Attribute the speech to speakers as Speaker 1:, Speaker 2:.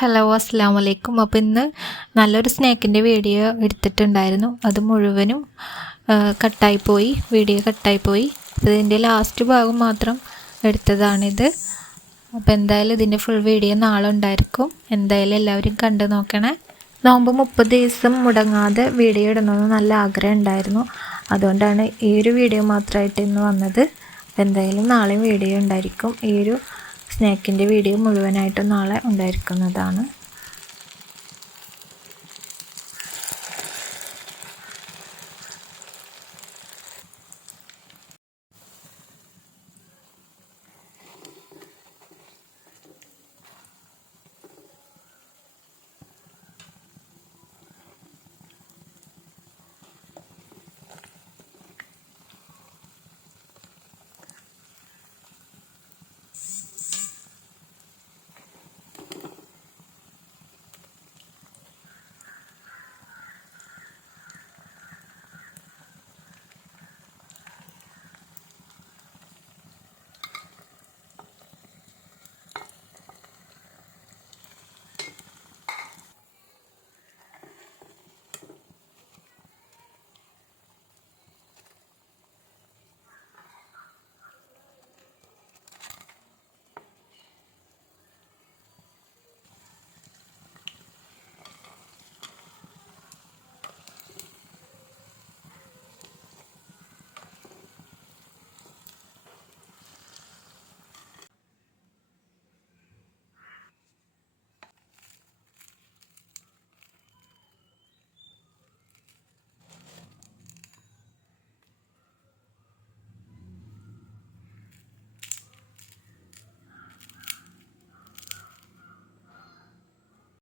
Speaker 1: Hello അസ്സാം വലൈക്കും അപ്പോൾ ഇന്ന് നല്ലൊരു സ്നാക്കിന്റെ വീഡിയോ എടുത്തിട്ടുണ്ടായിരുന്നു. അത് മുഴുവനും കട്ടായിപ്പോയി. വീഡിയോ കട്ടായിപ്പോയി. അപ്പോൾ ഇതിന്റെ ലാസ്റ്റ് ഭാഗം മാത്രം എടുത്തതാണിത്. അപ്പോൾ എന്തായാലും ഇതിന്റെ ഫുൾ വീഡിയോ നാളെ ഉണ്ടായിരിക്കും. എന്തായാലും എല്ലാവരും കണ്ടു നോക്കണേ. നോമ്പ് മുപ്പത് ദിവസം മുടങ്ങാതെ വീഡിയോ ഇടണമെന്ന് നല്ല ആഗ്രഹം ഉണ്ടായിരുന്നു. അതുകൊണ്ടാണ് ഈ ഒരു വീഡിയോ മാത്രമായിട്ട് ഇന്ന് വന്നത്. എന്തായാലും നാളെയും വീഡിയോ ഉണ്ടായിരിക്കും. ഈ ഒരു സ്നാക്കിന്റെ വീഡിയോ മുഴുവനായിട്ടും നാളെ ഉണ്ടായിരിക്കുന്നതാണ്.